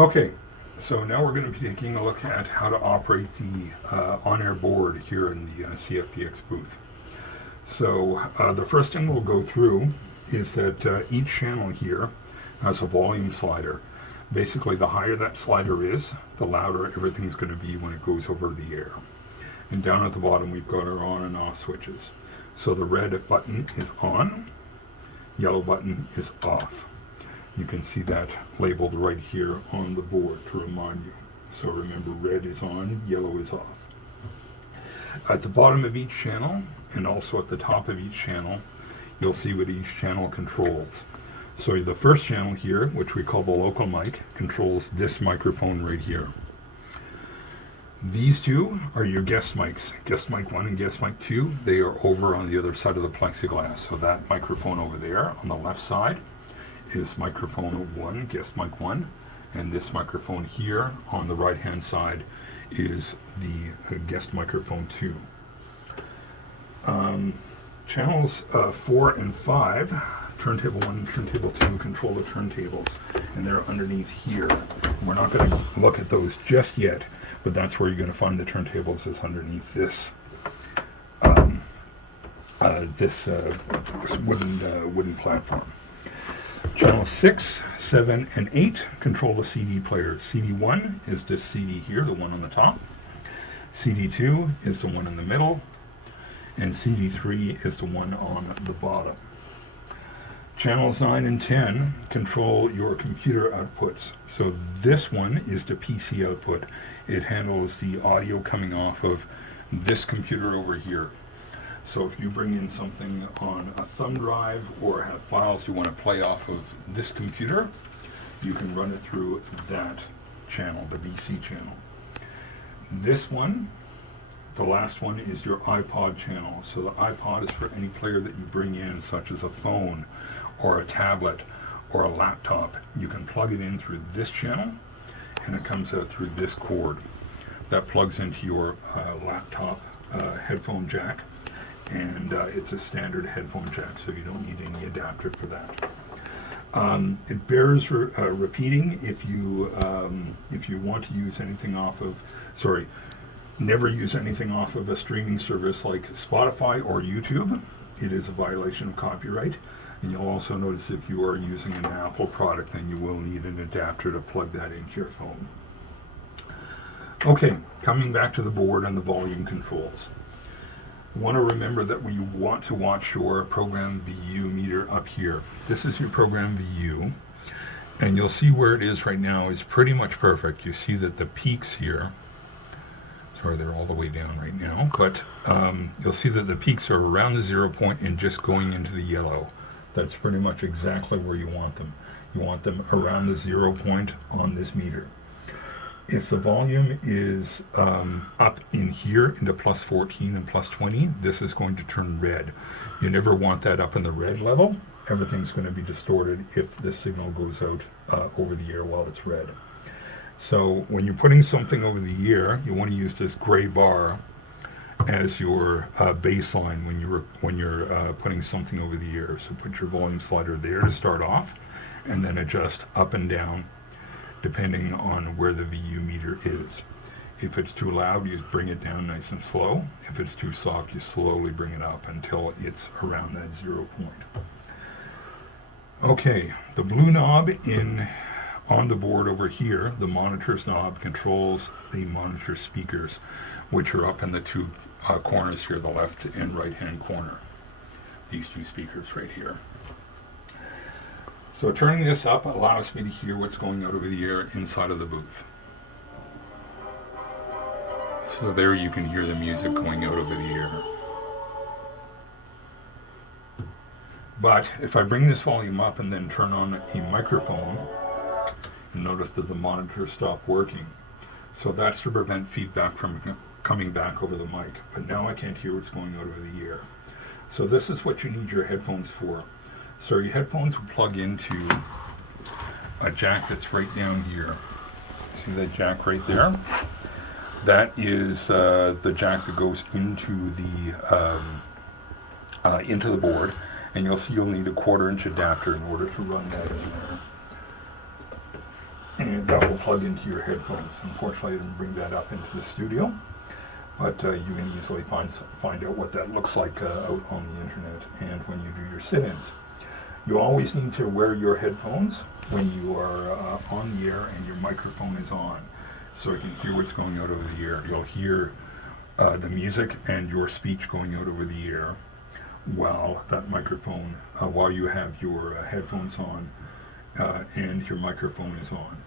Okay, so now we're going to be taking a look at how to operate the on-air board here in the CFBX booth. So the first thing we'll go through is that each channel here has a volume slider. Basically, the higher that slider is, the louder everything's going to be when it goes over the air. And down at the bottom, we've got our on and off switches. So the red button is on, yellow button is off. You can see that labeled right here on the board to remind you. So remember, red is on, yellow is off. At the bottom of each channel, and also at the top of each channel, you'll see what each channel controls. So the first channel here, which we call the local mic, controls this microphone right here. These two are your guest mics. Guest mic 1 and guest mic 2, they are over on the other side of the plexiglass. So that microphone over there on the left side is microphone 1, guest mic 1, and this microphone here on the right hand side is the guest microphone 2. Channels 4 and 5, turntable 1 and turntable 2, control the turntables, and they're underneath here. We're not going to look at those just yet, but that's where you're going to find the turntables, is underneath this this wooden platform. Channel 6, 7, and 8 control the CD players. CD1 is this CD here, the one on the top. CD2 is the one in the middle. And CD3 is the one on the bottom. Channels 9 and 10 control your computer outputs. So this one is the PC output. It handles the audio coming off of this computer over here. So if you bring in something on a thumb drive or have files you want to play off of this computer, you can run it through that channel, the BC channel. This one, the last one, is your iPod channel. So the iPod is for any player that you bring in, such as a phone or a tablet or a laptop. You can plug it in through this channel, and it comes out through this cord. That plugs into your laptop headphone jack, and it's a standard headphone jack, so you don't need any adapter for that. It bears repeating if you want to use anything off of, never use anything off of a streaming service like Spotify or YouTube. It is a violation of copyright. And you'll also notice if you are using an Apple product, then you will need an adapter to plug that into your phone. Okay, coming back to the board and the volume controls. You want to remember that when you want to watch your program VU meter up here, this is your program VU, and you'll see where it is right now is pretty much perfect. You see that the peaks here, sorry, they're all the way down right now, but you'll see that the peaks are around the 0 point and just going into the yellow. That's pretty much exactly where you want them. You want them around the 0 point on this meter. If the volume is up in here into plus 14 and plus 20, this is going to turn red. You never want that up in the red level. Everything's going to be distorted if the signal goes out over the air while it's red. So when you're putting something over the air, you want to use this gray bar as your baseline when you're putting something over the air. So put your volume slider there to start off, and then adjust up and down depending on where the VU meter is. If it's too loud, you bring it down nice and slow. If it's too soft, you slowly bring it up until it's around that 0 point. Okay, the blue knob on the board over here, the monitor's knob, controls the monitor speakers, which are up in the two corners here, the left and right hand corner. These two speakers right here. So turning this up allows me to hear what's going out over the air inside of the booth. So there you can hear the music going out over the air. But if I bring this volume up and then turn on a microphone, you notice that the monitor stopped working. So that's to prevent feedback from coming back over the mic. But now I can't hear what's going out over the air. So this is what you need your headphones for. So your headphones will plug into a jack that's right down here. See that jack right there? That is the jack that goes into the board, and you'll see you'll need a 1/4 inch adapter in order to run that in there. And that will plug into your headphones. Unfortunately, I didn't bring that up into the studio, but you can easily find out what that looks like out on the internet and when you do your sit-ins. You always need to wear your headphones when you are on the air and your microphone is on, so you can hear what's going out over the air. You'll hear the music and your speech going out over the air while that microphone, while you have your headphones on and your microphone is on.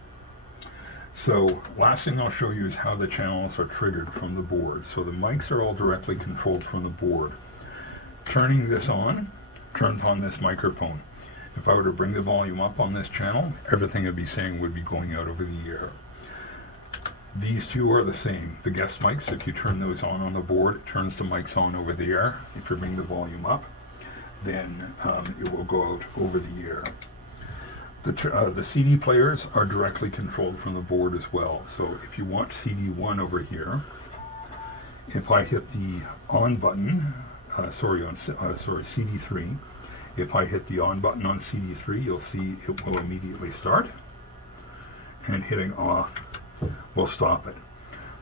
So last thing I'll show you is how the channels are triggered from the board. So the mics are all directly controlled from the board. Turning this on turns on this microphone. If I were to bring the volume up on this channel, everything I'd be saying would be going out over the air. These two are the same. The guest mics, if you turn those on the board, it turns the mics on over the air. If you bring the volume up, then it will go out over the air. The CD players are directly controlled from the board as well. So if you want CD1 over here, if I hit the on button, CD3, if I hit the on button on CD3, you'll see it will immediately start, and hitting off will stop it.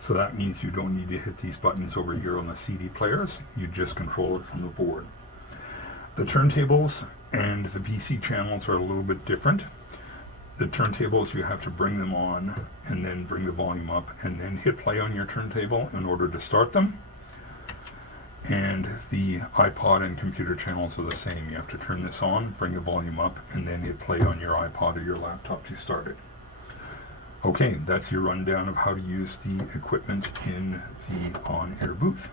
So that means you don't need to hit these buttons over here on the CD players. You just control it from the board. The turntables and the PC channels are a little bit different. The turntables, you have to bring them on and then bring the volume up and then hit play on your turntable in order to start them. And the iPod and computer channels are the same. You have to turn this on, bring the volume up, and then hit play on your iPod or your laptop to start it. Okay, that's your rundown of how to use the equipment in the on-air booth.